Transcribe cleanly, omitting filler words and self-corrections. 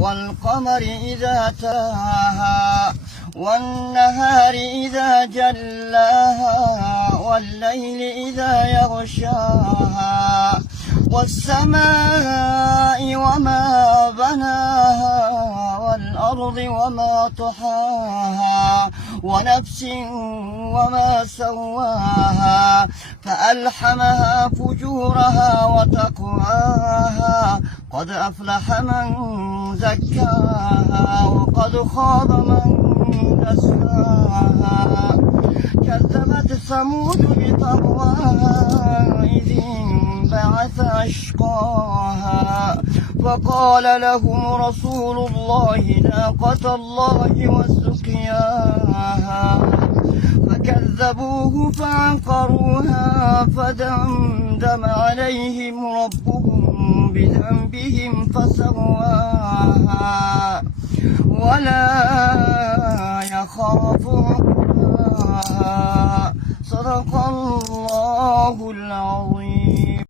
والقمر إذا تلاها والنهار إذا جلاها والليل إذا يغشاها والسماء وما بناها والأرض وما طحاها ونفس وما سواها فألحمها فجورها وتقواها قد أفلح من زكاها وقد خاب من دساها كذبت ثمود بطغواها إذ انبعث أشقاها فقال لهم رسول الله ناقة الله وسقياها فكذبوه فعقروها فدمدم عليهم ربهم بذنبهم فسواها ولا يخاف عقباها صدق الله العظيم.